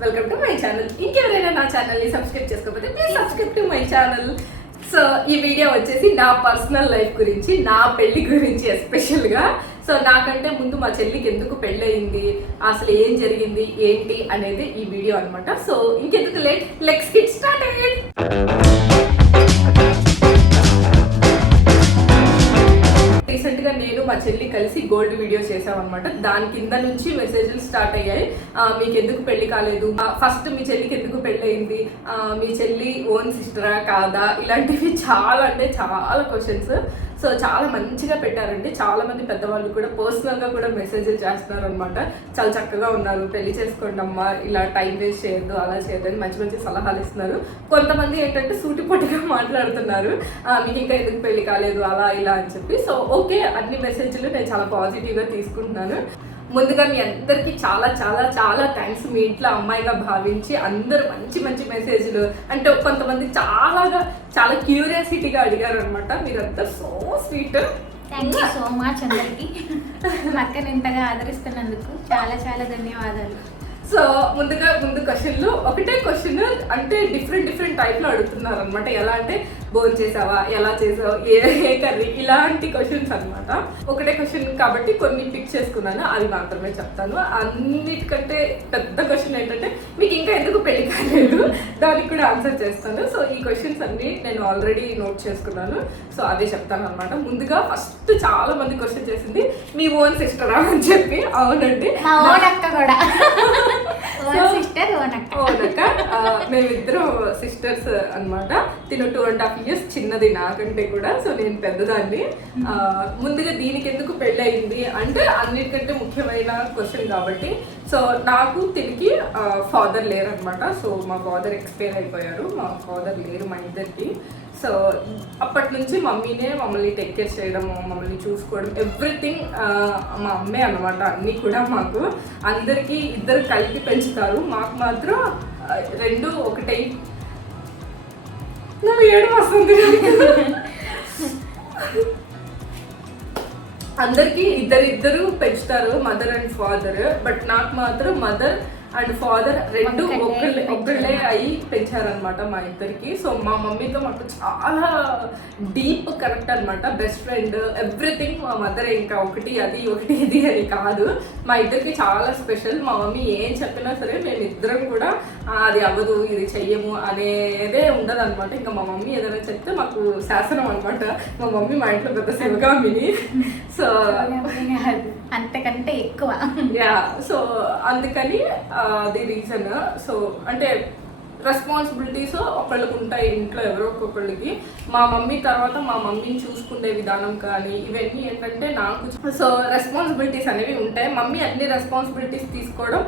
Welcome to my channel. ఇంకెవరైనా నా ఛానల్ని సబ్స్క్రైబ్ చేసుకోకపోతే please subscribe to my channel. So ఈ వీడియో వచ్చేసి నా పర్సనల్ లైఫ్ గురించి, నా పెళ్లి గురించి ఎస్పెషల్గా. సో నాకంటే ముందు మా చెల్లికి ఎందుకు పెళ్ళయింది, అసలు ఏం జరిగింది ఏంటి అనేది ఈ వీడియో అనమాట. సో ఇంకెందుకు లెట్స్ గెట్ స్టార్టెడ్. రీసెంట్ గా నేను మా చెల్లి కలిసి గోల్డ్ వీడియో చేసామన్నమాట. దాని కింద నుంచి మెసేజ్లు స్టార్ట్ అయ్యాయి. మీకు ఎందుకు పెళ్లి కాలేదు, ఫస్ట్ మీ చెల్లికి ఎందుకు పెళ్లి అయింది, మీ చెల్లి ఓన్ సిస్టరా కాదా, ఇలాంటివి చాలా అంటే చాలా క్వశ్చన్స్. సో చాలా మంచిగా పెట్టారండి. చాలా మంది పెద్దవాళ్ళు కూడా పర్సనల్ గా కూడా మెసేజ్లు చేస్తున్నారు అనమాట. చాలా చక్కగా ఉన్నారు, పెళ్లి చేసుకోండి అమ్మా, ఇలా టైం వేస్ట్ చేయొద్దు, అలా చేయొద్దని మంచి మంచి సలహాలు ఇస్తున్నారు. కొంతమంది ఏంటంటే సూటిపోటిగా మాట్లాడుతున్నారు, మీకు ఇంకా ఎందుకు పెళ్లి కాలేదు అలా ఇలా అని చెప్పి. సో ఓకే, అన్ని మెసేజ్లు నేను చాలా పాజిటివ్ గా తీసుకుంటున్నాను. ముందుగా మీ అందరికీ చాలా చాలా చాలా థ్యాంక్స్. మీ ఇంట్లో అమ్మాయిగా భావించి అందరూ మంచి మంచి మెసేజ్లు, అంటే కొంతమంది చాలా క్యూరియాసిటీగా అడిగారు అనమాట. మీరంతా so sweet. Thank you so much అందరికి. మా అక్కని ఇంతగా ఆదరిస్తున్నందుకు చాలా చాలా ధన్యవాదాలు. సో ముందు క్వశ్చన్లు, ఒకటే క్వశ్చన్ అంటే డిఫరెంట్ టైప్లో అడుగుతున్నారు అనమాట. ఎలా అంటే బోన్ చేసావా, ఎలా చేసావు, ఏ కర్రీ, ఇలాంటి క్వశ్చన్స్ అనమాట. ఒకటే క్వశ్చన్ కాబట్టి కొన్ని పిక్ చేసుకున్నాను, అవి మాత్రమే చెప్తాను. అన్నిటికంటే పెద్ద క్వశ్చన్ ఏంటంటే మీకు ఇంకా ఎందుకు పెళ్లి కాలేదు, దానికి కూడా ఆన్సర్ చేస్తాను. సో ఈ క్వశ్చన్స్ అన్ని నేను ఆల్రెడీ నోట్ చేసుకున్నాను. సో అదే చెప్తాను అనమాట. ముందుగా ఫస్ట్ చాలా మంది క్వశ్చన్ చేసింది మీ ఓన్ సిస్టరా అని చెప్పి. అవునండి, ఓనక్క. మేమిద్దరం సిస్టర్స్ అనమాట. తిను 2.5 years చిన్నది నాకంటే కూడా. సో నేను పెద్దదాన్ని. ముందుగా దీనికి ఎందుకు పెళ్ళి అయింది అంటే అన్నిటికంటే ముఖ్యమైన క్వశ్చన్ కాబట్టి. సో నాకు తిరిగి ఫాదర్ లేరు అనమాట. సో మా ఫాదర్ ఎక్స్పైర్ అయిపోయారు. మా ఫాదర్ లేరు మా ఇద్దరికి. సో అప్పటి నుంచి మమ్మీనే మమ్మల్ని టేక్ కేర్ చేయడము, మమ్మల్ని చూసుకోవడం, ఎవ్రీథింగ్ మా అమ్మే అనమాట. అన్నీ కూడా మాకు అందరికీ ఇద్దరు కలిపి పెంచుతారు, మాకు మాత్రం రెండు ఒకటే. నాకు ఏడు వస్తుంది. అందరికీ ఇద్దరు పెంచుతారు, మదర్ అండ్ ఫాదర్. బట్ నాకు మాత్రం మదర్ అండ్ ఫాదర్ రెండు ఒకళ్ళే అయ్యి పెంచారనమాట మా ఇద్దరికి. సో మా మమ్మీతో మాకు చాలా డీప్ కనెక్ట్ అనమాట, బెస్ట్ ఫ్రెండ్, ఎవ్రీథింగ్. మా మదర్ ఇంకా ఒకటి అది ఒకటి ఇది అని కాదు, మా ఇద్దరికి చాలా స్పెషల్. మా మమ్మీ ఏం చెప్పినా సరే మేము ఇద్దరం కూడా అది అవ్వదు, ఇది చెయ్యము అనేదే ఉండదు అనమాట. ఇంకా మా మమ్మీ ఏదైనా చెప్తే మాకు శాసనం అనమాట. మా మమ్మీ మా ఇంట్లో పెద్ద శివగామిని. సో అంతకంటే ఎక్కువ. యా, సో అందుకని అది రీజన్. సో అంటే రెస్పాన్సిబిలిటీస్ ఒకళ్ళకి ఉంటాయి ఇంట్లో, ఎవరో ఒక్కొక్కళ్ళకి. మా మమ్మీ తర్వాత మా మమ్మీని చూసుకునే విధానం కానీ ఇవన్నీ ఏంటంటే నాకు సో రెస్పాన్సిబిలిటీస్ అనేవి ఉంటాయి. మమ్మీ అన్ని రెస్పాన్సిబిలిటీస్ తీసుకోవడం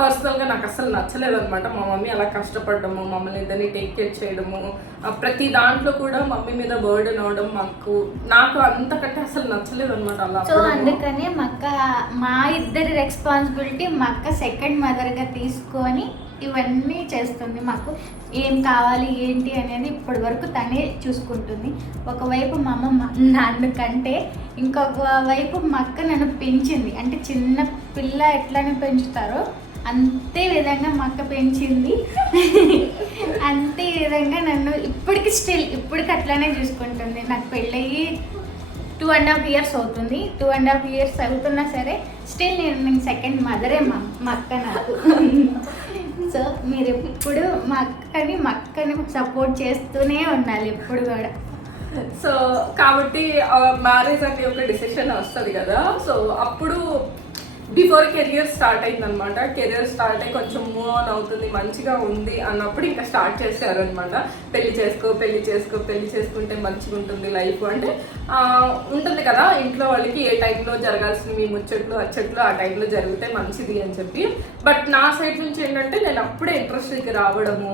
పర్సనల్గా నాకు అసలు నచ్చలేదు అనమాట. మా మమ్మీ అలా కష్టపడము, మమ్మల్ని ఇద్దరిని టేక్ కేర్ చేయడము, ప్రతి దాంట్లో కూడా మమ్మీ మీద బర్డెన్ అవడం నాకు అంతకంటే అసలు నచ్చలేదు అనమాట. అలా సో అందుకనే మా ఇద్దరి రెస్పాన్సిబిలిటీ మా అక్క సెకండ్ మదర్గా తీసుకొని ఇవన్నీ చేస్తుంది. మాకు ఏం కావాలి ఏంటి అనేది ఇప్పటి వరకు తనే చూసుకుంటుంది. ఒకవైపు మా అమ్మ నన్ను కంటే, ఇంకొక వైపు మా అక్క నన్ను పెంచింది. అంటే చిన్న పిల్ల ఎట్లనే పెంచుతారో అంతే విధంగా మా అక్క పెంచింది. అంతే విధంగా నన్ను ఇప్పటికి అట్లానే చూసుకుంటుంది. నాకు పెళ్ళయ్యి 2.5 years అవుతుంది. 2.5 years అవుతున్నా సరే స్టిల్ నేను సెకండ్ మదరే మా అక్క నాకు. సో మీరు ఎప్పుడు మా అక్కని సపోర్ట్ చేస్తూనే ఉండాలి ఎప్పుడు కూడా. సో కాబట్టి మ్యారేజ్ అనే ఒక డిసిషన్ వస్తుంది కదా. సో అప్పుడు బిఫోర్ కెరియర్ స్టార్ట్ అయింది అనమాట. కెరియర్ స్టార్ట్ అయ్యి కొంచెం మూవ్ ఆన్ అవుతుంది, మంచిగా ఉంది అన్నప్పుడు ఇంకా స్టార్ట్ చేశారు అనమాట. పెళ్లి చేసుకుంటే మంచిగా ఉంటుంది లైఫ్ అంటే ఉంటుంది కదా ఇంట్లో వాళ్ళకి. ఏ టైంలో జరగాల్సిన మీ ముచ్చట్లు అచ్చట్లు ఆ టైంలో జరిగితే మంచిది అని చెప్పి. బట్ నా సైడ్ నుంచి ఏంటంటే నేను అప్పుడే ఇంట్రెస్ట్కి రావడము,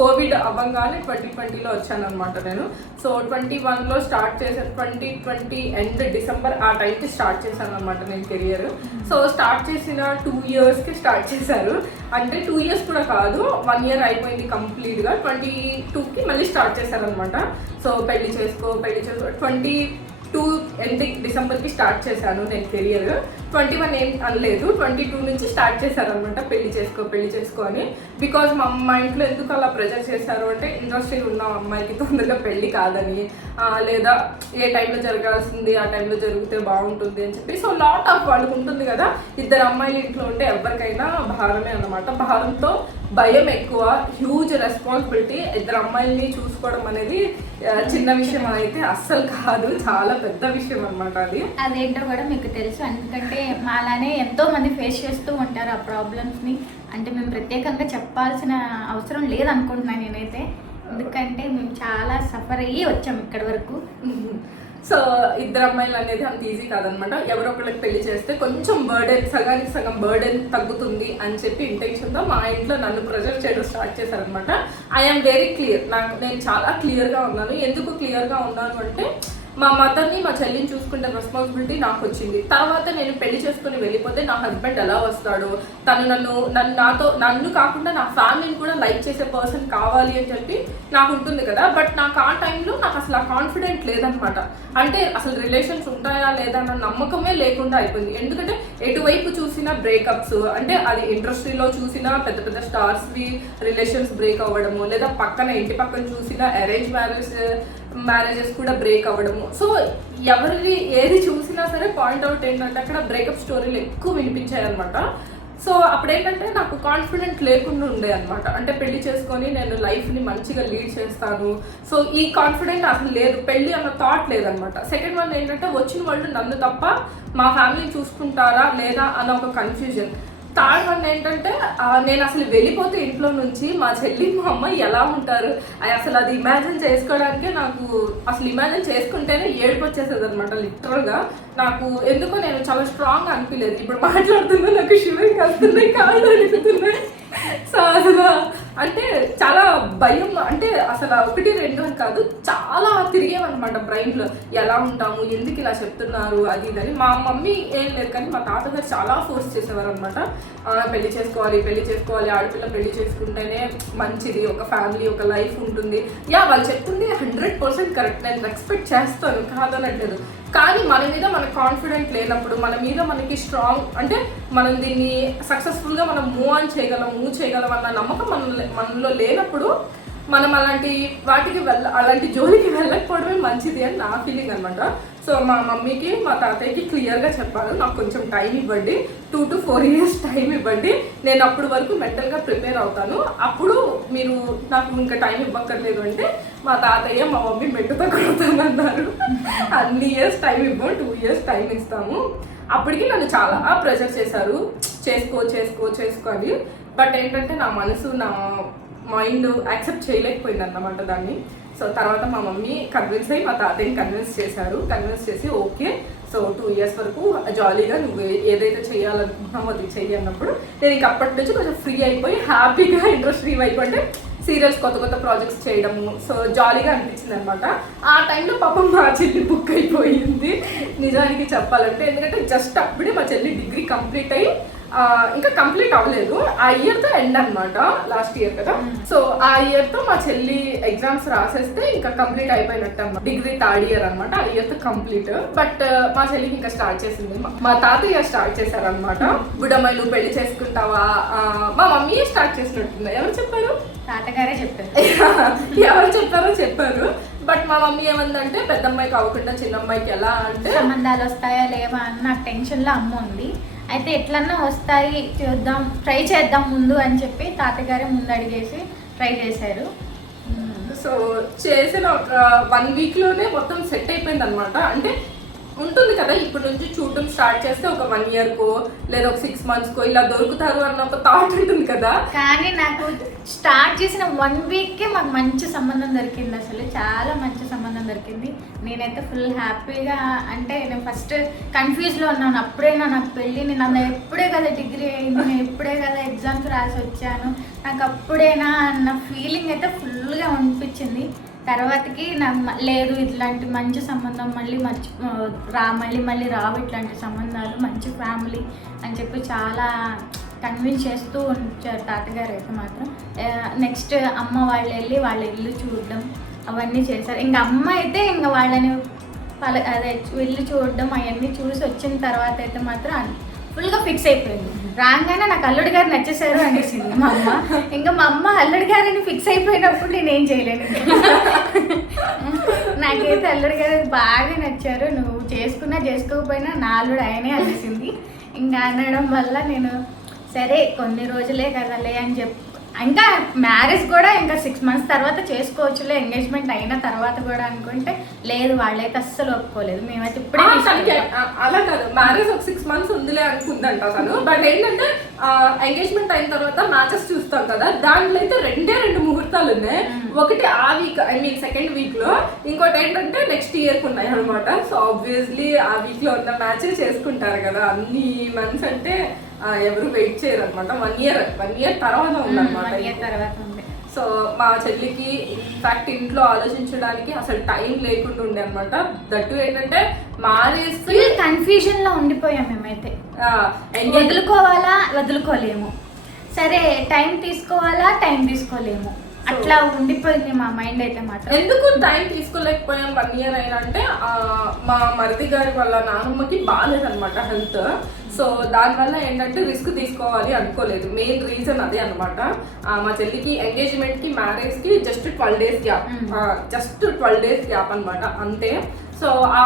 కోవిడ్ అవ్వగానే 2020లో వచ్చాను అనమాట నేను. సో 21లో స్టార్ట్ చేశాను, 2020 ఎండ్ డిసెంబర్ ఆ టైంకి స్టార్ట్ చేశాను అనమాట నేను కెరియర్. సో స్టార్ట్ చేసిన 2 yearsకి స్టార్ట్ చేశారు. అంటే 2 years కూడా కాదు, 1 year అయిపోయింది కంప్లీట్గా. 22కి మళ్ళీ స్టార్ట్ చేశారనమాట. సో పెళ్లి చేసుకో 22 ఎండింగ్ డిసెంబర్కి స్టార్ట్ చేశాను నేను కెరియర్. 21 ఏం అనలేదు, 22 నుంచి స్టార్ట్ చేశారు అనమాట పెళ్లి చేసుకో అని. బికాజ్ మా ఇంట్లో ఎందుకు అలా ప్రెజర్ చేశారు అంటే ఇండస్ట్రీలో ఉన్న అమ్మాయికి తొందరగా పెళ్లి కాదని, లేదా ఏ టైంలో జరగాల్సింది ఆ టైంలో జరిగితే బాగుంటుంది అని చెప్పి. సో లాట్ ఆఫ్ వాళ్ళకి ఉంటుంది కదా, ఇద్దరు అమ్మాయిలు ఇంట్లో ఉంటే ఎవరికైనా భారమే అన్నమాట. భారంతో భయం ఎక్కువ, హ్యూజ్ రెస్పాన్సిబిలిటీ. ఇద్దరు అమ్మాయిల్ని చూసుకోవడం అనేది చిన్న విషయం అయితే అస్సలు కాదు, చాలా పెద్ద విషయం అనమాట అది. అదేంటో కూడా మీకు తెలుసు, ఎందుకంటే మాలానే ఎంతో మంది ఫేస్ చేస్తూ ఉంటారు ఆ ప్రాబ్లమ్స్ని. అంటే మేము ప్రత్యేకంగా చెప్పాల్సిన అవసరం లేదనుకుంటున్నాను నేనైతే, ఎందుకంటే మేము చాలా సఫర్ అయ్యి వచ్చాము ఇక్కడి వరకు. సో ఇద్దరు అమ్మాయిలు అనేది అంత ఈజీ కాదనమాట. ఎవరో ఒకళ్ళకి పెళ్లి చేస్తే కొంచెం బర్డెన్, సగానికి సగం బర్డెన్ తగ్గుతుంది అని చెప్పి ఇంటెన్షన్తో మా ఇంట్లో నన్ను ప్రెజర్ చేయడం స్టార్ట్ చేశారనమాట. ఐఎమ్ వెరీ క్లియర్, నేను చాలా క్లియర్గా ఉన్నాను. ఎందుకు క్లియర్గా ఉన్నాను అంటే మా మదర్ని మా చెల్లిని చూసుకునే రెస్పాన్సిబిలిటీ నాకు వచ్చింది. తర్వాత నేను పెళ్లి చేసుకుని వెళ్ళిపోతే నా హస్బెండ్ ఎలా వస్తాడు, తను నన్ను కాకుండా నా ఫ్యామిలీని కూడా లైక్ చేసే పర్సన్ కావాలి అని చెప్పి నాకు ఉంటుంది కదా. బట్ నాకు ఆ టైంలో నాకు అసలు ఆ కాన్ఫిడెంట్ లేదనమాట. అంటే అసలు రిలేషన్స్ ఉంటాయా లేదా అన్న నమ్మకమే లేకుండా అయిపోయింది. ఎందుకంటే ఎటువైపు చూసినా బ్రేకప్స్, అంటే అది ఇండస్ట్రీలో చూసినా పెద్ద పెద్ద స్టార్స్వి రిలేషన్స్ బ్రేక్ అవ్వడము, లేదా పక్కన ఇంటి పక్కన చూసినా అరేంజ్ మ్యారేజెస్ కూడా బ్రేక్ అవ్వడము. సో ఎవరిని ఏది చూసినా సరే పాయింట్అవుట్ ఏంటంటే అక్కడ బ్రేకప్ స్టోరీలు ఎక్కువ వినిపించాయి అనమాట. సో అప్పుడేంటంటే నాకు కాన్ఫిడెంట్ లేకుండా ఉండే అనమాట. అంటే పెళ్లి చేసుకొని నేను లైఫ్ని మంచిగా లీడ్ చేస్తాను, సో ఈ కాన్ఫిడెంట్ అసలు లేదు, పెళ్లి అన్న థాట్ లేదనమాట. సెకండ్ వన్ ఏంటంటే వచ్చిన వాళ్ళు నన్ను తప్ప మా ఫ్యామిలీని చూసుకుంటారా లేదా అన్న ఒక కన్ఫ్యూజన్. థర్డ్ వన్ ఏంటంటే నేను అసలు వెళ్ళిపోతే ఇంట్లో నుంచి మా చెల్లి మా అమ్మ ఎలా ఉంటారు అసలు అది ఇమాజిన్ చేసుకోవడానికే నాకు అసలు ఇమాజిన్ చేసుకుంటేనే ఏడుపు వచ్చేసేది అనమాట లిటరల్గా. నాకు ఎందుకో నేను చాలా స్ట్రాంగ్ అనిపించలేదు. ఇప్పుడు మాట్లాడుతున్నా నాకు షివరింగ్ వస్తున్నాయి, కాళ్ళు అడుగుతున్నాయి. సో అసలు అంటే చాలా భయం, అంటే అసలు 1, 2 అని కాదు, చాలా తిరిగేవన్నమాట బ్రెయిన్లో. ఎలా ఉంటాము, ఎందుకు ఇలా చెప్తున్నారు అది ఇదని. మా మమ్మీ ఏం లేదు కానీ మా తాతగారు చాలా ఫోర్స్ చేసేవారు అనమాట. పెళ్లి చేసుకోవాలి, ఆడపిల్ల పెళ్లి చేసుకుంటేనే మంచిది, ఒక ఫ్యామిలీ ఒక లైఫ్ ఉంటుంది. వాళ్ళు చెప్తుంది 100% కరెక్ట్, నేను రెస్పెక్ట్ చేస్తాను, కాదనట్లేదు. కానీ మన మీద మనకు కాన్ఫిడెంట్ లేనప్పుడు, మన మీద మనకి స్ట్రాంగ్, అంటే మనం దీన్ని సక్సెస్ఫుల్గా మనం మూవ్ చేయగలం అన్న నమ్మకం మనలో లేనప్పుడు మనం అలాంటి వాటికి అలాంటి జోలికి వెళ్ళకపోవడమే మంచిది అని నా ఫీలింగ్ అనమాట. సో మా మమ్మీకి మా తాతయ్యకి క్లియర్గా చెప్పాను, నాకు కొంచెం టైం ఇవ్వండి, 2 to 4 years టైం ఇవ్వండి, నేను అప్పుడు వరకు మెంటల్గా ప్రిపేర్ అవుతాను, అప్పుడు మీరు నాకు ఇంకా టైం ఇవ్వక్కర్లేదు అంటే మా తాతయ్య మా మమ్మీ మెట్టుతో కొడతానన్నారు. అన్ని ఇయర్స్ టైం ఇవ్వం, 2 years టైం ఇస్తాము. అప్పటికి నన్ను చాలా ప్రెషర్ చేశారు, చేసుకో అని. బట్ ఏంటంటే నా మనసు, నా మైండ్ యాక్సెప్ట్ చేయలేకపోయింది అన్నమాట దాన్ని. సో తర్వాత మా మమ్మీ కన్విన్స్ అయ్యి మా తాతయ్యని కన్విన్స్ చేసి ఓకే, సో 2 years వరకు జాలీగా నువ్వు ఏదైతే చేయాలనుకుంటున్నామో అది చెయ్యి అన్నప్పుడు నేను ఇంక అప్పటి నుంచి కొంచెం ఫ్రీ అయిపోయి హ్యాపీగా ఇంట్రెస్ట్ అయిపోయి, అంటే సీరియల్స్ కొత్త ప్రాజెక్ట్స్ చేయడము, సో జాలీగా అనిపించింది అనమాట. ఆ టైంలో పాపం మా చెల్లి బుక్ అయిపోయింది నిజానికి చెప్పాలంటే. ఎందుకంటే జస్ట్ అప్పుడే మా చెల్లి డిగ్రీ కంప్లీట్ అయ్యి, ఇంకా కంప్లీట్ అవ్వలేదు, ఆ ఇయర్తో ఎండ్ అనమాట, లాస్ట్ ఇయర్ కదా. సో ఆ ఇయర్తో మా చెల్లి ఎగ్జామ్స్ రాసేస్తే ఇంకా కంప్లీట్ అయిపోయినట్టు అన్నమాట. డిగ్రీ 3rd year అనమాట, ఆ ఇయర్తో కంప్లీట్. బట్ మా చెల్లికి ఇంకా స్టార్ట్ చేసింది మా తాతయ్య స్టార్ట్ చేశారనమాట. బుడమ్మాయి నువ్వు పెళ్లి చేసుకుంటావా, మా మమ్మీ స్టార్ట్ చేసినట్టుంది. ఎవరు చెప్పారు? తాతగారే చెప్పారు. ఎవరు చెప్పారు. బట్ మా మమ్మీ ఏమందంటే పెద్దమ్మాయికి అవ్వకుండా చిన్నమ్మాయికి ఎలా అంటే సంబంధాలు వస్తాయా లేవా అన్న టెన్షన్లో అమ్మ ఉంది. అయితే ఎట్లన్నా వస్తాయి, ట్రై చేద్దాం ముందు అని చెప్పి తాతగారే ముందు అడిగేసి ట్రై చేశారు. సో చేసిన ఒక 1 weekలోనే మొత్తం సెట్ అయిపోయింది అనమాట. అంటే ఉంటుంది కదా, ఇప్పుడు నుంచి చూడటం స్టార్ట్ చేస్తే ఒక 1 yearకో లేదా ఒక 6 monthsకో ఇలా దొరుకుతారు అన్న ఒక థాట్ ఉంటుంది కదా. కానీ నాకు స్టార్ట్ చేసిన 1 weekకే మాకు మంచి సంబంధం దొరికింది, అసలు చాలా మంచి సంబంధం దొరికింది. నేనైతే ఫుల్ హ్యాపీగా, అంటే నేను ఫస్ట్ కన్ఫ్యూజ్లో ఉన్నాను, అప్పుడైనా నాకు పెళ్ళి, నేను ఎప్పుడే కదా డిగ్రీ అయింది, నేను ఎప్పుడే కదా ఎగ్జామ్స్ రాసి వచ్చాను, నాకు అప్పుడేనా అన్న ఫీలింగ్ అయితే ఫుల్గా అనిపించింది. తర్వాతకి నాకు లేదు, ఇట్లాంటి మంచి సంబంధం మళ్ళీ మళ్ళీ రావు ఇట్లాంటి సంబంధాలు, మంచి ఫ్యామిలీ అని చెప్పి చాలా కన్విన్స్ చేస్తూ ఉంచారు తాతగారు అయితే మాత్రం. నెక్స్ట్ అమ్మ వాళ్ళు వెళ్ళి వాళ్ళ ఇల్లు చూడడం అవన్నీ చేశారు. ఇంకా అమ్మ అయితే ఇంకా వాళ్ళని అదే వెళ్ళి చూడడం అవన్నీ చూసి వచ్చిన తర్వాత అయితే మాత్రం ఫుల్గా ఫిక్స్ అయిపోయింది. రాగానే నాకు అల్లుడి గారు నచ్చేసారు అనేసింది మా అమ్మ. ఇంకా మా అమ్మ అల్లుడి గారిని ఫిక్స్ అయిపోయినప్పుడు నేనేం చేయలేను. నాకైతే అల్లుడి గారు బాగా నచ్చారు, నువ్వు చేసుకున్నా చేసుకోకపోయినా నా అల్లుడు ఆయనే అనేసింది. ఇంకా అనడం వల్ల నేను సరే కొన్ని రోజులే కదలే అని చెప్పి, ఇంకా మ్యారేజ్ కూడా ఇంకా 6 months తర్వాత చేసుకోవచ్చులే, ఎంగేజ్మెంట్ అయిన తర్వాత కూడా అనుకుంటే లేదు, వాళ్ళైతే అస్సలు ఒప్పుకోలేదు. మేమైతే ఇప్పుడే అలా కాదు, మ్యారేజ్ ఒక 6 months ఉందిలే అనుకుందంట తను. బట్ ఏంటంటే ఎంగేజ్మెంట్ అయిన తర్వాత మ్యాచెస్ చూస్తాం కదా, దాంట్లో అయితే 2 ముహూర్తాలు ఉన్నాయి. ఒకటి ఆ week, I mean 2nd week లో, ఇంకోటి ఏంటంటే నెక్స్ట్ ఇయర్కి ఉన్నాయి అనమాట. సో ఆబ్వియస్లీ ఆ వీక్ లో ఉన్న మ్యాచ్ చేసుకుంటారు కదా. అన్ని మంత్స్ అంటే ఎవరు వెయిట్ చేయరు అనమాట. 1 year తర్వాత ఉందన్నమాట. సో మా చెల్లికి ఇన్ఫాక్ట్ ఇంట్లో ఆలోచించడానికి అసలు టైం లేకుండా ఉండే అనమాట. దట్టు ఏంటంటే మారేసి కన్ఫ్యూజన్ లో ఉండిపోయాం మేమైతే. వదులుకోలేము, సరే టైం తీసుకోలేము, అట్లా ఉండిపోయింది మా మైండ్ అయితే మాత్రం. ఎందుకు టైం తీసుకోలేకపోయాం 1 year అయినా అంటే మా మరిది గారి వాళ్ళ నాన్నమ్మకి బాగాలేదన్నమాట హెల్త్. సో దానివల్ల ఏంటంటే రిస్క్ తీసుకోవాలి అనుకోలేదు. మెయిన్ రీజన్ అదే అనమాట. మా చెల్లికి ఎంగేజ్మెంట్కి మ్యారేజ్కి just 12 days gap, just 12 days gap అనమాట అంతే. సో ఆ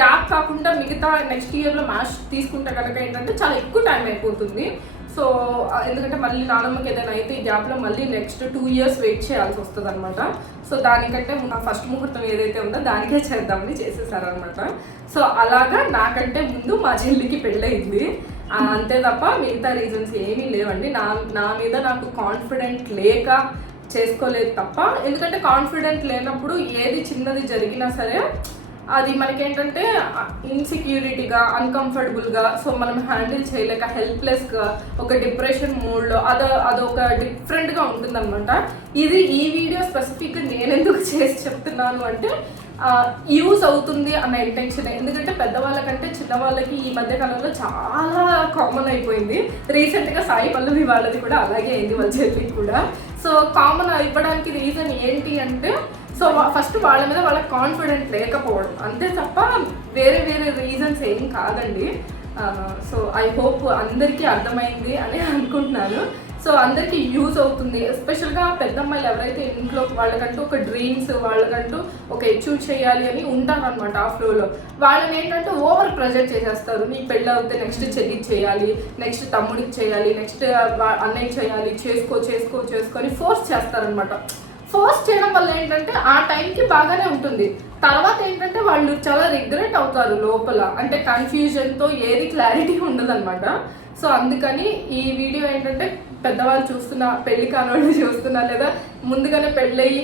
గ్యాప్ కాకుండా మిగతా నెక్స్ట్ ఇయర్లో మ్యాచ్ తీసుకుంటే కనుక ఏంటంటే చాలా ఎక్కువ టైం అయిపోతుంది. సో ఎందుకంటే మళ్ళీ నాన్నమ్మకి ఏదైనా అయితే ఈ గ్యాప్లో మళ్ళీ నెక్స్ట్ 2 years వెయిట్ చేయాల్సి వస్తుంది అనమాట. సో దానికంటే ఫస్ట్ ముహూర్తం ఏదైతే ఉందో దానికే చేద్దామని చేసేసారనమాట. సో అలాగా నాకంటే ముందు మా చెల్లికి పెళ్ళయింది అంతే తప్ప మిగతా రీజన్స్ ఏమీ లేవండి. నా మీద నాకు కాన్ఫిడెంట్ లేక చేసుకోలేదు తప్ప. ఎందుకంటే కాన్ఫిడెంట్ లేనప్పుడు ఏది చిన్నది జరిగినా సరే అది మనకేంటంటే ఇన్సెక్యూరిటీగా, అన్కంఫర్టబుల్గా, సో మనం హ్యాండిల్ చేయలేక హెల్ప్లెస్గా, ఒక డిప్రెషన్ మూడ్లో అదొక డిఫరెంట్గా ఉంటుందన్నమాట. ఈ వీడియో స్పెసిఫిక్గా నేను ఎందుకు చేసి చెప్తున్నాను అంటే యూజ్ అవుతుంది అన్న ఇంటెన్షన్. ఎందుకంటే పెద్దవాళ్ళకంటే చిన్నవాళ్ళకి ఈ మధ్య కాలంలో చాలా కామన్ అయిపోయింది. రీసెంట్గా సాయి పల్లవి వాళ్ళది కూడా అలాగే అయింది, వాళ్ళ చెల్లికి కూడా. సో కామన్ అయిపోవడానికి రీజన్ ఏంటి అంటే సో ఫస్ట్ వాళ్ళ మీద వాళ్ళకి కాన్ఫిడెంట్ లేకపోవడం అంతే తప్ప వేరే రీజన్స్ ఏం కాదండి. సో ఐ హోప్ అందరికీ అర్థమైంది అని అనుకుంటున్నాను. సో అందరికీ యూజ్ అవుతుంది. ఎస్పెషల్గా పెద్దమ్మాయిలు ఎవరైతే ఇంట్లో వాళ్ళకంటూ ఒక డ్రీమ్స్, వాళ్ళకంటూ ఒక అచీవ్ చేయాలి అని ఉంటారనమాట ఆ ఫ్లోలో. వాళ్ళని ఏంటంటే ఓవర్ ప్రెజర్ చేసేస్తారు. నీ పెళ్ళి అవుతే నెక్స్ట్ చెల్లికి చేయాలి, నెక్స్ట్ తమ్ముడికి చేయాలి, నెక్స్ట్ అన్నయ్యకి చేయాలి, చేసుకొని ఫోర్స్ చేస్తారనమాట. ఫోర్స్ చేయడం వల్ల ఏంటంటే ఆ టైంకి బాగానే ఉంటుంది, తర్వాత ఏంటంటే వాళ్ళు చాలా రిగ్రెట్ అవుతారు లోపల. అంటే కన్ఫ్యూజన్తో ఏది క్లారిటీ ఉండదన్నమాట. సో అందుకని ఈ వీడియో ఏంటంటే పెద్దవాళ్ళు చూస్తున్నా, పెళ్లి కానివాళ్ళు చూస్తున్నా, లేదా ముందుగానే పెళ్ళయి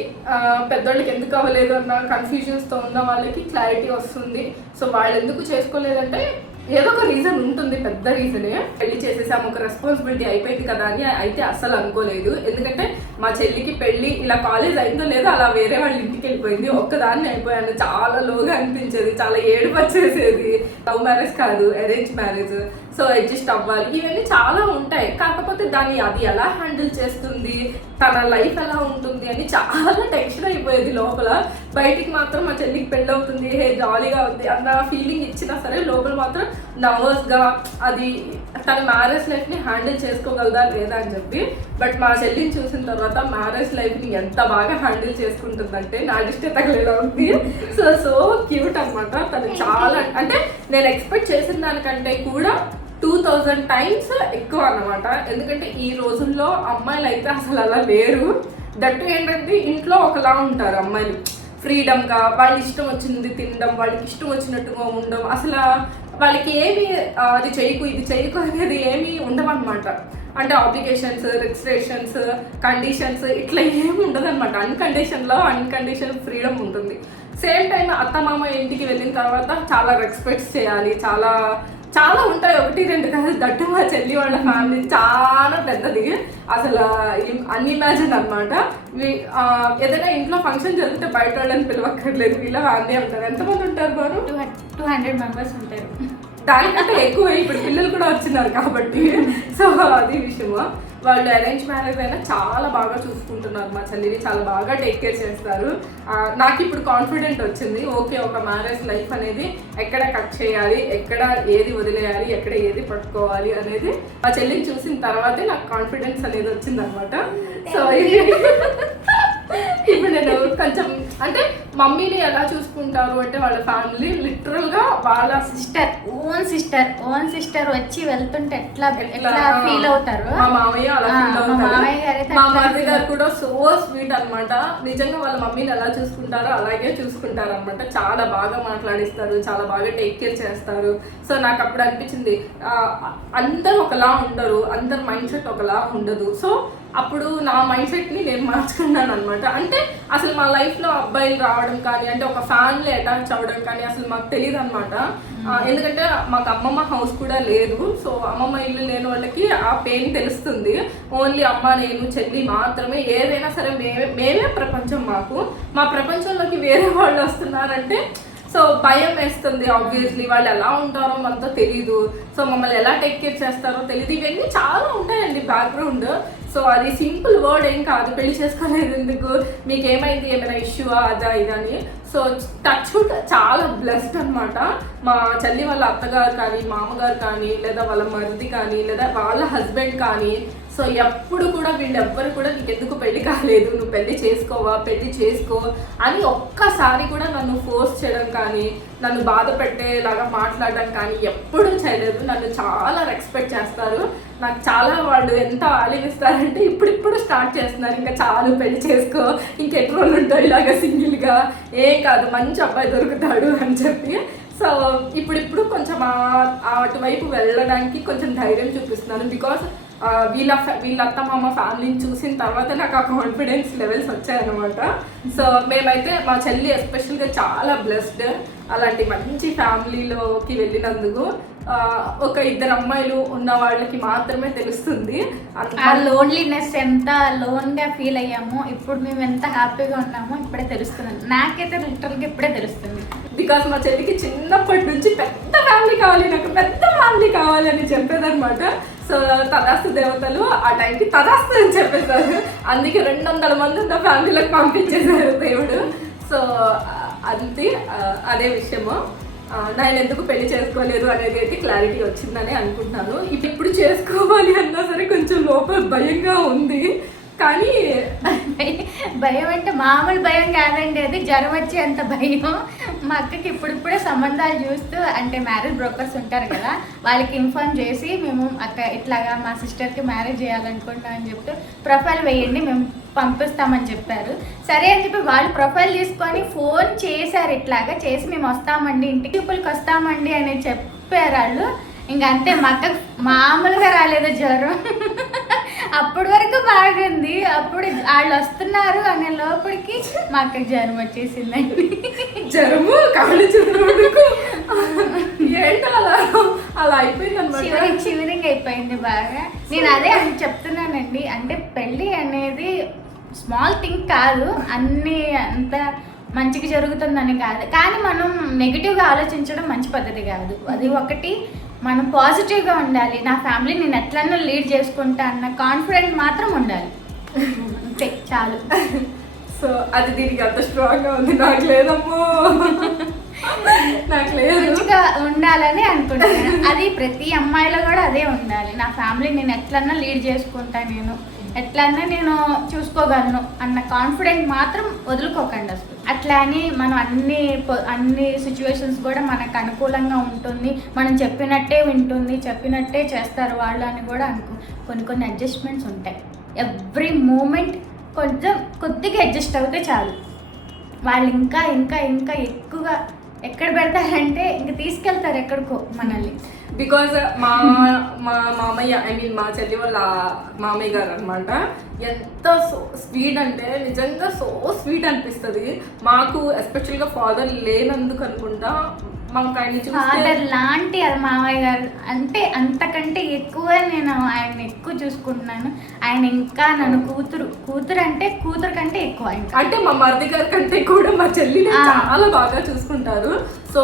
పెద్దవాళ్ళకి ఎందుకు అవ్వలేదు అన్న కన్ఫ్యూజన్స్తో ఉన్న వాళ్ళకి క్లారిటీ వస్తుంది. సో వాళ్ళు ఎందుకు చేసుకోలేదంటే ఏదో ఒక రీజన్ ఉంటుంది, పెద్ద రీజనే. పెళ్లి చేసేసాము, ఒక రెస్పాన్సిబిలిటీ అయిపోయింది కదా అని అయితే అస్సలు అనుకోలేదు. ఎందుకంటే మా చెల్లికి పెళ్లి ఇలా కాలేజ్ అయిందో లేదో అలా వేరే వాళ్ళ ఇంటికి వెళ్ళిపోయింది. ఒక్కదాన్ని అయిపోయాను. చాలా లోగా అనిపించేది, చాలా ఏడుపు వచ్చేసేది. లవ్ మ్యారేజ్ కాదు, అరేంజ్ మ్యారేజ్. సో అడ్జస్ట్ అవ్వాలి, ఇవన్నీ చాలా ఉంటాయి. కాకపోతే అది ఎలా హ్యాండిల్ చేస్తుంది, తన లైఫ్ ఎలా ఉంటుంది అని చాలా టెన్షన్ అయిపోయేది లోపల. బయటికి మాత్రం మా చెల్లికి పెళ్ళి అవుతుంది, హే జాలీగా ఉంది అన్న ఫీలింగ్ ఇచ్చినా సరే లోపల మాత్రం నర్వస్గా అది తన మ్యారేజ్ లైఫ్ని హ్యాండిల్ చేసుకోగలదా లేదా అని చెప్పి. బట్ మా చెల్లిని చూసిన తర్వాత మ్యారేజ్ లైఫ్ని ఎంత బాగా హ్యాండిల్ చేసుకుంటుందంటే నా ఇష్టే తగలేలా ఉంది. సో క్యూట్ అనమాట తను. చాలా అంటే నేను ఎక్స్పెక్ట్ చేసిన దానికంటే కూడా 2000 times ఎక్కువ అన్నమాట. ఎందుకంటే ఈ రోజుల్లో అమ్మాయిలు అయితే అసలు అలా లేరు. దట్టు ఏంటంటే ఇంట్లో ఒకలా ఉంటారు అమ్మాయిలు, ఫ్రీడమ్గా వాళ్ళ ఇష్టం వచ్చింది తినడం, వాళ్ళకి ఇష్టం వచ్చినట్టుగా ఉండడం. అసలు వాళ్ళకి ఏమి అది చేయకు ఇది చేయకు అనేది ఏమీ ఉండవన్నమాట. అంటే ఆబ్లిగేషన్స్, రిజిస్ట్రేషన్స్, కండిషన్స్ ఇట్లా ఏమి ఉండదన్నమాట. అన్కండిషన్ ఫ్రీడమ్ ఉంటుంది. సేమ్ టైం అత్తమామ ఇంటికి వెళ్ళిన తర్వాత చాలా రెస్పెక్ట్స్ చేయాలి, చాలా ఉంటాయి, 1-2 కాదు. దట్టు మా చెల్లి వాళ్ళ ఫ్యామిలీ చాలా పెద్దది, అసలు అన్ఇమాజిన్ అనమాట. ఏదైనా ఇంట్లో ఫంక్షన్ జరిగితే బయట వాళ్ళని పిలవక్కర్లేదు, వీళ్ళ ఫ్యామిలీ ఉంటారు. ఎంతమంది ఉంటారు బాను? 200 members ఉంటారు. దానికంటే ఎక్కువ ఇప్పుడు పిల్లలు కూడా వచ్చినారు కాబట్టి. సో అది విషయము. వాళ్ళు అరేంజ్ మ్యారేజ్ అయినా చాలా బాగా చూసుకుంటున్నారు మా చెల్లిని, చాలా బాగా టేక్ కేర్ చేస్తారు. నాకు ఇప్పుడు కాన్ఫిడెంట్ వచ్చింది, ఓకే ఒక మ్యారేజ్ లైఫ్ అనేది ఎక్కడ కట్ చేయాలి, ఎక్కడ ఏది వదిలేయాలి, ఎక్కడ ఏది పట్టుకోవాలి అనేది మా చెల్లిని చూసిన తర్వాతే నాకు కాన్ఫిడెన్స్ అనేది వచ్చింది అనమాట. సో ఇప్పుడు నేను కొంచెం అంటే మమ్మీని ఎలా చూసుకుంటారు అంటే వాళ్ళ ఫ్యామిలీ లిటరల్ గా వాళ్ళ ఓన్ సిస్టర్ వచ్చి వెళ్తుంటే ఎట్లా ఫీల్ అవుతారు. మా మామయ్య అలా ఫీల్ అవుతారు. మా మరిది గారు కూడా సో స్వీట్ అన్నమాట. నిజంగా వాళ్ళ మమ్మీని ఎలా చూసుకుంటారో అలాగే చూసుకుంటారు అనమాట. చాలా బాగా మాట్లాడిస్తారు, చాలా బాగా టేక్ కేర్ చేస్తారు. సో నాకు అప్పుడు అనిపించింది అందరూ ఒకలా ఉండరు, అందరు మైండ్ సెట్ ఒకలా ఉండదు. సో అప్పుడు నా మైండ్ సెట్ని నేను మార్చుకున్నాను అనమాట. అంటే అసలు మా లైఫ్లో అబ్బాయిలు రావడం కానీ, అంటే ఒక ఫ్యామిలీ అటాచ్ అవ్వడం కానీ అసలు మాకు తెలియదు అనమాట. ఎందుకంటే మాకు అమ్మమ్మ హౌస్ కూడా లేదు. సో అమ్మమ్మ ఇల్లు లేని వాళ్ళకి ఆ పెయిన్ తెలుస్తుంది. ఓన్లీ అమ్మ, నేను, చెల్లి మాత్రమే. ఏదైనా సరే మేమే ప్రపంచం మాకు. మా ప్రపంచంలోకి వేరే వాళ్ళు వస్తున్నారంటే సో భయం వేస్తుంది. ఆబ్వియస్లీ వాళ్ళు ఎలా ఉంటారో మనతో తెలీదు, సో మమ్మల్ని ఎలా టేక్ కేర్ చేస్తారో తెలియదు. ఇవన్నీ చాలా ఉంటాయండి బ్యాక్గ్రౌండ్. సో అది సింపుల్ వర్డ్ ఏం కాదు, పెళ్లి చేసుకోలేదు ఎందుకు, మీకు ఏమైంది, ఏమైనా ఇష్యూ అదా ఇదని. సో టచ్ వుడ్ చాలా బ్లెస్డ్ అనమాట. మా చెల్లి వాళ్ళ అత్తగారు కానీ, మామగారు కానీ, లేదా వాళ్ళ మరిది కానీ, లేదా వాళ్ళ హస్బెండ్ కానీ, సో ఎప్పుడు కూడా వీళ్ళెవ్వరు కూడా నీకు ఎందుకు పెళ్లి కాలేదు, నువ్వు పెళ్లి చేసుకోవా, పెళ్లి చేసుకో అని ఒక్కసారి కూడా నన్ను ఫోర్స్ చేయడం కానీ, నన్ను బాధ పెట్టేలాగా మాట్లాడడం కానీ ఎప్పుడూ చేయలేదు. నన్ను చాలా రెస్పెక్ట్ చేస్తారు. నాకు చాలా వాళ్ళు ఎంత ఆలివిస్తారంటే ఇప్పుడిప్పుడు స్టార్ట్ చేస్తున్నారు, ఇంకా చాలు పెళ్లి చేసుకో, ఇంకెన్ని రోజులు ఉంటావు ఇలాగ సింగిల్గా, ఏం కాదు మంచి అబ్బాయి దొరుకుతాడు అని చెప్పి. సో ఇప్పుడిప్పుడు కొంచెం అటువైపు వెళ్ళడానికి కొంచెం ధైర్యం చూపిస్తున్నాను. బికాస్ వీళ్ళ అత్త మామ ఫ్యామిలీని చూసిన తర్వాత నాకు ఆ కాన్ఫిడెన్స్ లెవెల్స్ వచ్చాయన్నమాట. సో మేమైతే మా చెల్లి ఎస్పెషల్గా చాలా బ్లెస్డ్ అలాంటి మంచి ఫ్యామిలీలోకి వెళ్ళినందుకు. ఒక ఇద్దరు అమ్మాయిలు ఉన్న వాళ్ళకి మాత్రమే తెలుస్తుంది ఆ లోన్లీనెస్, ఎంత లోన్గా ఫీల్ అయ్యామో, ఇప్పుడు మేము ఎంత హ్యాపీగా ఉన్నామో ఇప్పుడే తెలుస్తుంది. నాకైతే లిటరల్గా ఇప్పుడే తెలుస్తుంది. బికాస్ మా చెల్లికి చిన్నప్పటి నుంచి పెద్ద ఫ్యామిలీ కావాలి, నాకు పెద్ద ఫ్యామిలీ కావాలి అని చెప్పేదన్నమాట. సో తదాస్తు దేవతలు ఆ టైంకి తదాస్తు అని చెప్పేశారు. అందుకే 200 మంది ఉన్న ఫ్యామిలీలకు పంపించేశారు దేవుడు. సో అంతే, అదే విషయము. నేను ఎందుకు పెళ్లి చేసుకోలేదు అనేది అయితే క్లారిటీ వచ్చిందని అనుకుంటున్నాను. ఇప్పుడు చేసుకోవాలి అన్నా సరే కొంచెం లోపల భయంగా ఉంది. కానీ భయం అంటే మామూలు భయం కాదండి, అది జ్వరం వచ్చేంత భయం. మా అక్కకి ఇప్పుడిప్పుడే సంబంధాలు చూస్తూ, అంటే మ్యారేజ్ బ్రోకర్స్ ఉంటారు కదా, వాళ్ళకి ఇన్ఫార్మ్ చేసి మేము అక్క ఇట్లాగా మా సిస్టర్కి మ్యారేజ్ చేయాలనుకుంటామని చెప్తూ ప్రొఫైల్ వేయండి మేము పంపిస్తామని చెప్పారు. సరే అని చెప్పి వాళ్ళు ప్రొఫైల్ తీసుకొని ఫోన్ చేశారు, ఇట్లాగా చేసి మేము వస్తామండి, ఇంటికి పీపుల్కి వస్తామండి అని చెప్పారు వాళ్ళు. ఇంక అంతే, మా అక్క మామూలుగా రాలేదు జ్వరం. అప్పటి వరకు బాగుంది, అప్పుడు వాళ్ళు వస్తున్నారు అనే లోపలికి మా అక్కకి జ్వరం వచ్చేసిందండి. జ్వరము కాళ్ళు జ్వరకు ఏంటో అలా అయిపోయింది అనమాట. షివరింగ్ అయిపోయింది బాగా. నేను అదే చెప్తున్నానండి, అంటే పెళ్ళి అనేది స్మాల్ థింగ్ కాదు, అన్నీ అంత మంచిగా జరుగుతుందని కాదు, కానీ మనం నెగిటివ్గా ఆలోచించడం మంచి పద్ధతి కాదు. అది ఒకటి, మనం పాజిటివ్గా ఉండాలి. నా ఫ్యామిలీ నేను ఎట్లన్నా లీడ్ చేసుకుంటా అన్న కాన్ఫిడెంట్ మాత్రం ఉండాలి, అంతే చాలు. సో అది దీనికి అంత స్ట్రాంగ్గా ఉంది, నాకు లేదమ్మో, నాకు లేదు. మంచిగా ఉండాలని అనుకుంటున్నాను. అది ప్రతి అమ్మాయిలో కూడా అదే ఉండాలి. నా ఫ్యామిలీ నేను ఎట్లన్నా లీడ్ చేసుకుంటా, నేను ఎట్లన్నా నేను చూసుకోగలను అన్న కాన్ఫిడెంట్ మాత్రం వదులుకోకండి అసలు. అట్లా అని మనం అన్ని సిచ్యువేషన్స్ కూడా మనకు అనుకూలంగా ఉంటుంది, మనం చెప్పినట్టే వింటుంది, చెప్పినట్టే చేస్తారు వాళ్ళు అని కూడా కొన్ని అడ్జస్ట్మెంట్స్ ఉంటాయి. ఎవ్రీ మూమెంట్ కొంచెం కొద్దిగా అడ్జస్ట్ అవుతే చాలు. వాళ్ళు ఇంకా ఇంకా ఇంకా ఎక్కువగా ఎక్కడ పెడతారంటే ఇంక తీసుకెళ్తారు ఎక్కడికో మనల్ని. బికాజ్ మా మామయ్య, ఐ మీన్ మా చెల్లి వాళ్ళ మామయ్య గారు అనమాట, ఎంత సో స్వీట్ అంటే నిజంగా సో స్వీట్ అనిపిస్తుంది మాకు. ఎస్పెషల్గా ఫాదర్ లేనందుకు అనుకుంటా, మాకు ఆయన ఫాదర్ లాంటి అది మామయ్య గారు, అంటే అంతకంటే ఎక్కువ నేను ఆయన ఎక్కువ చూసుకుంటున్నాను. ఆయన ఇంకా నన్ను కూతురు అంటే కూతురు కంటే ఎక్కువ, ఇంకా అంటే మా మరిది గారి కంటే కూడా మా చెల్లిని చాలా బాగా చూసుకుంటారు. సో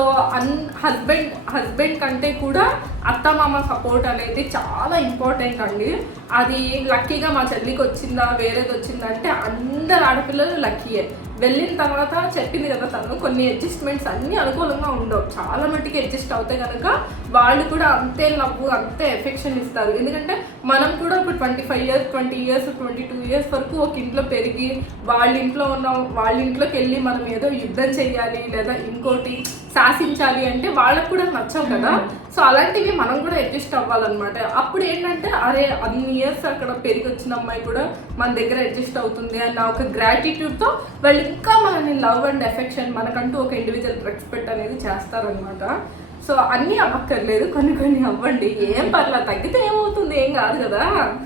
హస్బెండ్ కంటే కూడా అత్తమామ సపోర్ట్ అనేది చాలా ఇంపార్టెంట్ అండి. అది లక్కీగా మా చెల్లికి వచ్చిందా వేరేది వచ్చిందా అంటే అందరు ఆడపిల్లలు లక్కీయే. వెళ్ళిన తర్వాత చెప్పింది కదా తను, కొన్ని అడ్జస్ట్మెంట్స్ అన్నీ అనుకూలంగా ఉండవు, చాలా మట్టుకు అడ్జస్ట్ అవుతాయి కనుక వాళ్ళు కూడా అంతే లవ్ అంతే ఎఫెక్షన్ ఇస్తారు. ఎందుకంటే మనం కూడా ఇప్పుడు 25 years 20 years 22 years వరకు ఒక ఇంట్లో పెరిగి వాళ్ళ ఇంట్లోకి వెళ్ళి మనం ఏదో యుద్ధం చేయాలి లేదా ఇంకోటి శాసించాలి అంటే వాళ్ళకు కూడా నచ్చవు కదా. సో అలాంటివి మనం కూడా అడ్జస్ట్ అవ్వాలన్నమాట. అప్పుడు ఏంటంటే అరే అన్ని ఇయర్స్ అక్కడ పెరిగి వచ్చిన అమ్మాయి కూడా మన దగ్గర అడ్జస్ట్ అవుతుంది అన్న ఒక గ్రాటిట్యూడ్తో వాళ్ళు ఇంకా మనల్ని లవ్ అండ్ ఎఫెక్షన్, మనకంటూ ఒక ఇండివిజువల్ రెస్పెక్ట్ అనేది చేస్తారనమాట. సో అన్నీ అవ్వక్కర్లేదు, కొన్ని అవ్వండి, ఏం పర్లేదు, తగ్గితే ఏమవుతుంది, ఏం కాదు కదా.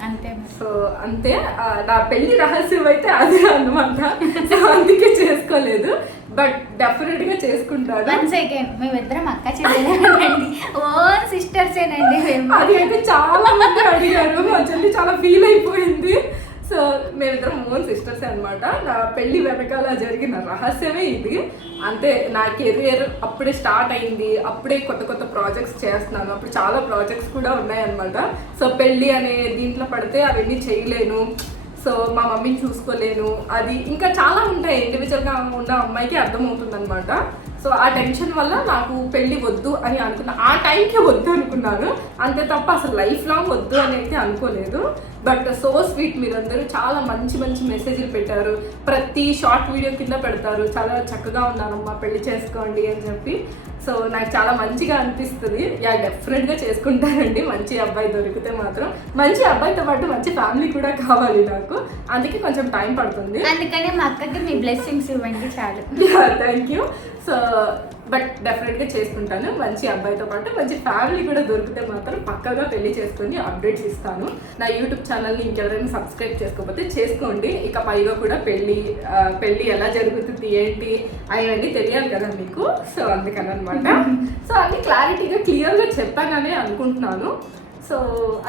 అంతే. సో అంతే, నా పెళ్లి రహస్యం అయితే అదే అనమాట. సో అందుకే చేసుకోలేదు, బట్ డెఫినెట్ గా చేసుకుంటాను. వన్స్ అగైన్ మేమిద్దరం అక్క చెల్లెలేనండి, ఓన్ సిస్టర్సేనండి. అది అయితే చాలా మంది అడిగారు, మా చెల్లి చాలా ఫీల్ అయిపోయింది. సో మేమిద్దరం ఓన్ సిస్టర్స్ అనమాట. నా పెళ్లి వెనకాల జరిగిన రహస్యమే ఇది. అంతే, నా కెరియర్ అప్పుడే స్టార్ట్ అయింది, అప్పుడే కొత్త ప్రాజెక్ట్స్ చేస్తున్నాను, అప్పుడు చాలా ప్రాజెక్ట్స్ కూడా ఉన్నాయన్నమాట. సో పెళ్ళి అనే దీంట్లో పడితే అవన్నీ చేయలేను, సో మా మమ్మీని చూసుకోలేను, అది ఇంకా చాలా ఉంటాయి, ఇండివిజువల్గా ఉన్న అమ్మాయికి అర్థమవుతుంది అనమాట. సో ఆ టెన్షన్ వల్ల నాకు పెళ్ళి వద్దు అని అనుకున్నా, ఆ టైంకి వద్దు అనుకున్నాను, అంతే తప్ప అసలు లైఫ్ లాంగ్ వద్దు అని అయితే అనుకోలేదు. బట్ సో స్వీట్, మీరందరూ చాలా మంచి మెసేజ్లు పెట్టారు, ప్రతి షార్ట్ వీడియో కింద పెడతారు, చాలా చక్కగా ఉన్నారమ్మా పెళ్లి చేసుకోండి అని చెప్పి. సో నాకు చాలా మంచిగా అనిపిస్తుంది. డెఫినెట్గా చేసుకుంటానండి, మంచి అబ్బాయి దొరికితే మాత్రం. మంచి అబ్బాయితో పాటు మంచి ఫ్యామిలీ కూడా కావాలి నాకు, అందుకే కొంచెం టైం పడుతుంది. అందుకనే మా అక్కకి మీ బ్లెస్సింగ్స్ ఇవ్వండి చాలు. Thank you. సో బట్ డెఫినెట్గా చేసుకుంటాను, మంచి అబ్బాయితో పాటు మంచి ఫ్యామిలీ కూడా దొరికితే మాత్రం పక్కగా పెళ్లి చేసుకొని అప్డేట్స్ ఇస్తాను. నా యూట్యూబ్ ఛానల్ని ఇంకెవరైనా సబ్స్క్రైబ్ చేసుకోకపోతే చేసుకోండి. ఇక పైగా కూడా పెళ్ళి ఎలా జరుగుతుంది ఏంటి అవన్నీ తెలియాలి కదా మీకు. సో అందుకని అనమాట. సో అన్ని క్లియర్గా చెప్పాననే అనుకుంటున్నాను. సో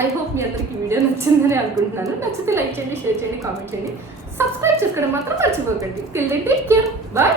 ఐ హోప్ మీ అందరికి వీడియో నచ్చిందని అనుకుంటున్నాను. నచ్చితే లైక్ చేయండి, షేర్ చేయండి, కామెంట్ చేయండి, సబ్స్క్రైబ్ చేసుకోవడం మాత్రం మర్చిపోకండి. Till then take care, by.